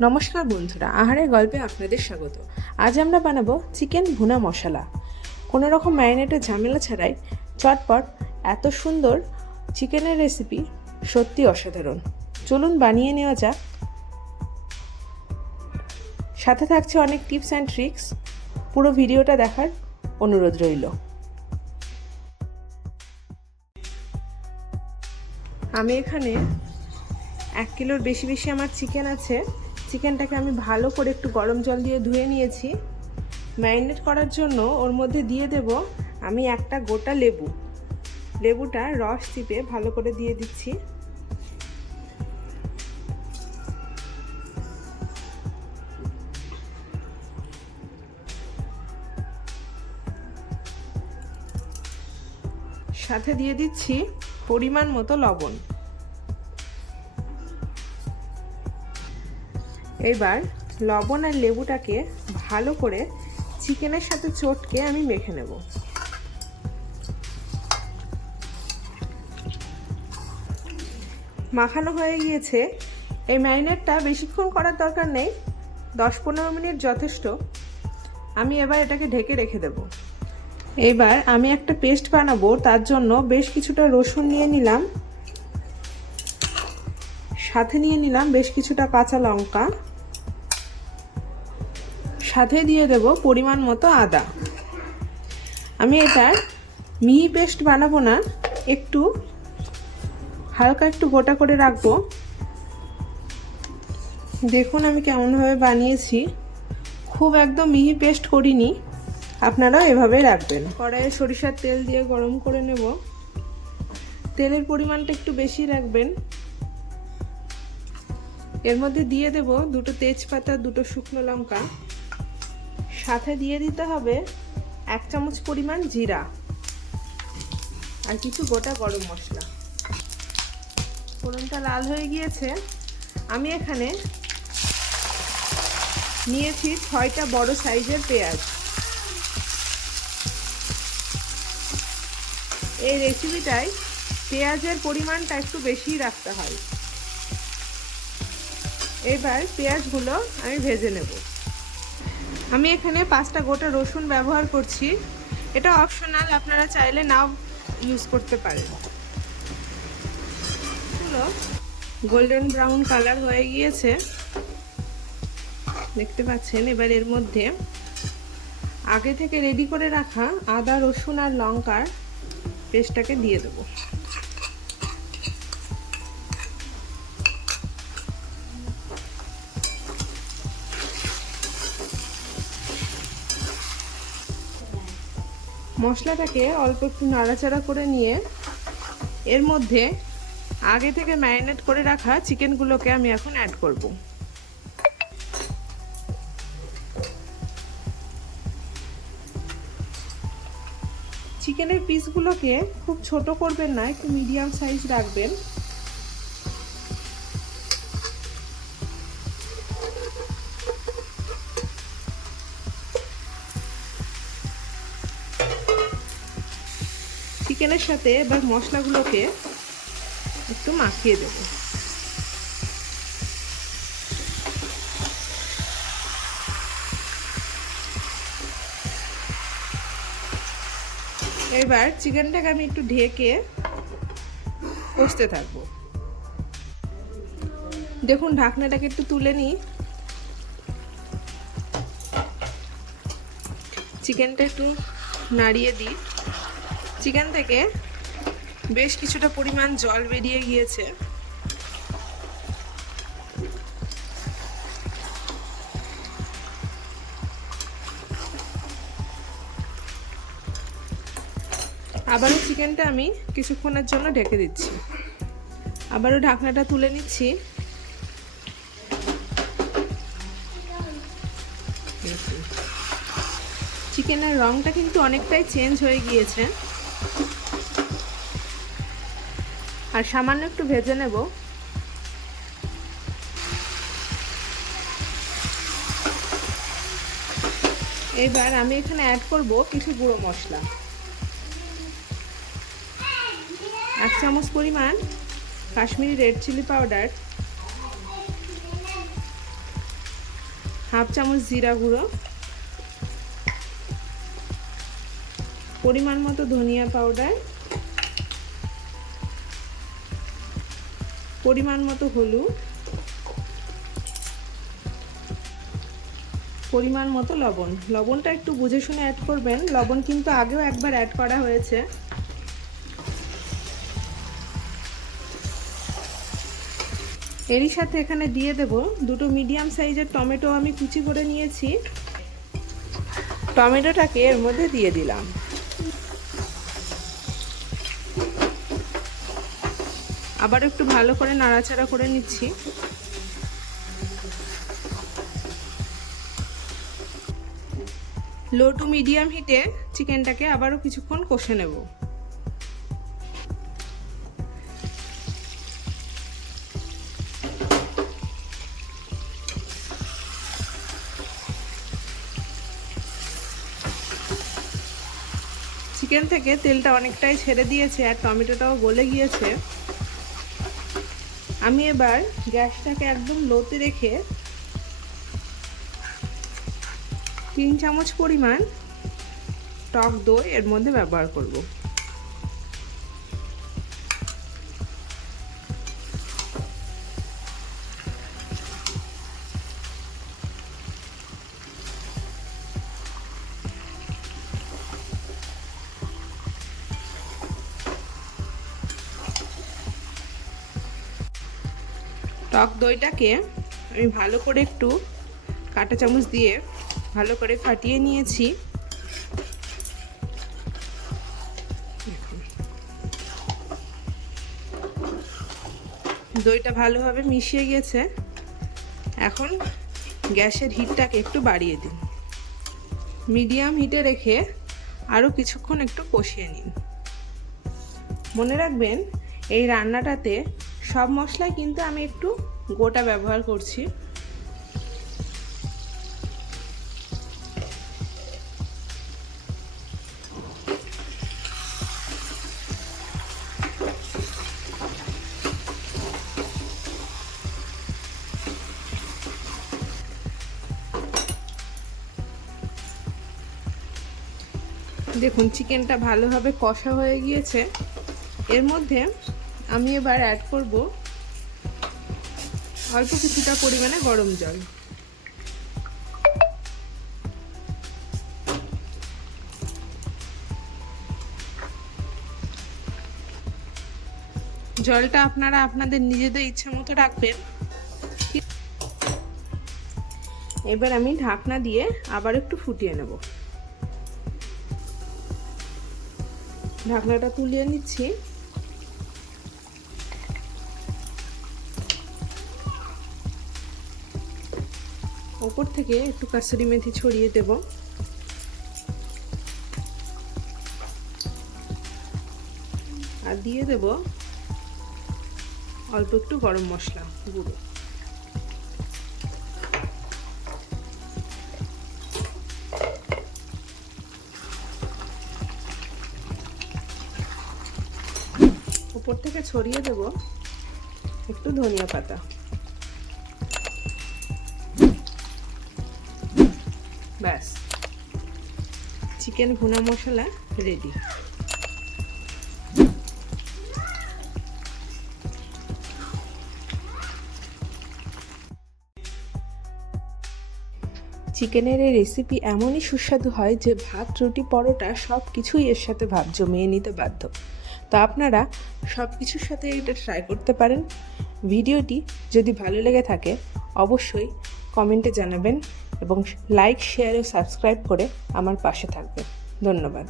নমস্কার বন্ধুরা, আহারের গল্পে আপনাদের স্বাগত। আজ আমরা বানাবো চিকেন ভুনা মশলা। কোনো রকম ম্যারিনেটের ঝামেলা ছাড়াই চটপট এত সুন্দর চিকেনের রেসিপি সত্যি অসাধারণ। চলুন বানিয়ে নেওয়া যাক। সাথে থাকছে অনেক টিপস অ্যান্ড ট্রিক্স। পুরো ভিডিওটা দেখার অনুরোধ রইল। আমি এখানে এক কিলোর বেশি বেশি আমার চিকেন আছে। চিকেনটাকে আমি ভালো করে একটু গরম জল দিয়ে ধুয়ে নিয়েছি। ম্যারিনেট করার জন্য ওর মধ্যে দিয়ে দেব আমি একটা গোটা লেবু। লেবুটা রস চিপে ভালো করে দিয়ে দিচ্ছি। সাথে দিয়ে দিচ্ছি পরিমাণ মতো লবণ। এবার লবণ আর লেবুটাকে ভালো করে চিকেনের সাথে চটকে আমি মেখে নেব। মাখানো হয়ে গিয়েছে। এই ম্যারিনেটটা বেশিক্ষণ করার দরকার নেই। দশ পনেরো মিনিট যথেষ্ট। আমি এবার এটাকে ঢেকে রেখে দেব। এবার আমি একটা পেস্ট বানাবো, তার জন্য বেশ কিছুটা রসুন নিয়ে নিলাম। সাথে নিয়ে নিলাম বেশ কিছুটা কাঁচা লঙ্কা। সাথে দিয়ে দেব পরিমাণ মতো আদা। আমি এটার মিহি পেস্ট বানাবো না, একটু হালকা একটু গোটা করে রাখব। দেখুন আমি কেমনভাবে বানিয়েছি, খুব একদম মিহি পেস্ট করিনি, আপনারাও এভাবে রাখবেন। কড়াইয়ে সরিষার তেল দিয়ে গরম করে নেব। তেলের পরিমাণটা একটু বেশি রাখবেন। এর মধ্যে দিয়ে দেব দুটো তেজপাতা, দুটো শুকনো লঙ্কা। সাথে দিয়ে দিতে হবে এক চামচ পরিমাণ জিরা আর কিছু গোটা গরম মশলা। ফোড়নটা লাল হয়ে গিয়েছে। আমি এখানে নিয়েছি ছয়টা বড় সাইজের পেঁয়াজ। এই রেসিপিটাই পেঁয়াজের পরিমাণটা একটু বেশি রাখতে হয়। এবার পেঁয়াজগুলো আমি ভেজে নেব। আমি এখানে পাঁচটা গোটা রসুন ব্যবহার করছি। এটা অপশনাল আপনারা চাইলে নাও ইউজ করতে পারেন। গোল্ডেন ব্রাউন কালার হয়ে গিয়েছে। দেখতে পাচ্ছেন, এবার এর মধ্যে আগে থেকে রেডি করে রাখা আদা, রসুন আর লঙ্কার পেস্টটাকে দিয়ে দেবো। মশলাটাকে অল্প একটু নাড়াচাড়া করে নিয়ে এর মধ্যে আগে থেকে ম্যারিনেট করে রাখা চিকেনগুলোকে আমি এখন অ্যাড করব। চিকেনের পিসগুলোকে খুব ছোট করবেন না, একটু মিডিয়াম সাইজ রাখবেন। চিকেনের সাথে এবার মশলাগুলোকে একটু মাখিয়ে দেব। এবার চিকেনটাকে আমি একটু ঢেকে কষতে থাকব। দেখুন, ঢাকনাটাকে একটু তুলে নিই। চিকেনটা একটু নাড়িয়ে দিই। চিকেন থেকে বেশ কিছুটা পরিমাণ জল বেরিয়ে গিয়েছে। আবারও চিকেনটা আমি কিছুক্ষণের জন্য ঢেকে দিচ্ছি। আবারও ঢাকনাটা তুলে নিচ্ছি। চিকেনের রঙটা কিন্তু অনেকটাই চেঞ্জ হয়ে গিয়েছে। আর সামান্য একটু ভেজে নেব। এবার আমি এখানে অ্যাড করব কিছু গুঁড়ো মশলা। এক চামচ পরিমাণ Kashmiri red chilli powder half চামচ জিরা গুঁড়ো পরিমাণ মতো ধনিয়া পাউডার পরিমাণ মতো হলুদ, পরিমাণ মতো লবণ। লবণটা একটু বুঝে শুনে অ্যাড করবেন। লবণ কিন্তু আগেও একবার অ্যাড করা হয়েছে। এরই সাথে এখানে দিয়ে দেব দুটো মিডিয়াম সাইজের টমেটো আমি কুচি করে নিয়েছি। টমেটোটাকে এর মধ্যে দিয়ে দিলাম। আবার একটু ভালো করে নাড়াচাড়া করে নিচ্ছি। লো টু মিডিয়াম হিটে চিকেনটাকে আবারও কিছুক্ষণ কষে নেব। চিকেন থেকে তেলটা অনেকটাই ছেড়ে দিয়েছে আর টমেটোটাও গলে গিয়েছে। আমি এবার গ্যাসটাকে একদম লোতে রেখে তিন চামচ পরিমাণ টক দই এর মধ্যে ব্যবহার করব। টক দইটাকে আমি ভালো করে একটু কাঁটা চামচ দিয়ে ভালো করে ফাটিয়ে নিয়েছি। দইটা ভালোভাবে মিশিয়ে গেছে। এখন গ্যাসের হিটটাকে একটু বাড়িয়ে দিন। মিডিয়াম হিটে রেখে আরও কিছুক্ষণ একটু কষিয়ে নিন। মনে রাখবেন, এই রান্নাটাতে সব মশলাই কিন্তু আমি একটু গোটা ব্যবহার করছি। দেখুন চিকেনটা ভালোভাবে কষা হয়ে গিয়েছে। এর মধ্যে আমি এবার অ্যাড করব অল্প কিছুটা পরিমাণে গরম জল। জলটা আপনারা আপনাদের নিজেদের ইচ্ছে মতো রাখবেন। এবার আমি ঢাকনা দিয়ে আবার একটু ফুটিয়ে নেব। ঢাকনাটা তুলিয়ে নিচ্ছি। ওপর থেকে একটু কাসুরি মেথি ছড়িয়ে দেব। আর দিয়ে দেব অল্প একটু গরম মশলা গুঁড়ো। উপর থেকে ছড়িয়ে দেব একটু ধনিয়া পাতা। ব্যাস। চিকেন ভুনা মশলা রেডি চিকেনের এই রেসিপি এমনই সুস্বাদু হয় যে ভাত, রুটি, পরোটা সব কিছুই এর সাথে ভাব জমিয়ে নিতে বাধ্য। তো আপনারা সব কিছুর সাথে এটা ট্রাই করতে পারেন। ভিডিওটি যদি ভালো লেগে থাকে, অবশ্যই কমেন্টে জানাবেন এবং লাইক শেয়ার ও সাবস্ক্রাইব করে আমার পাশে থাকবেন। ধন্যবাদ।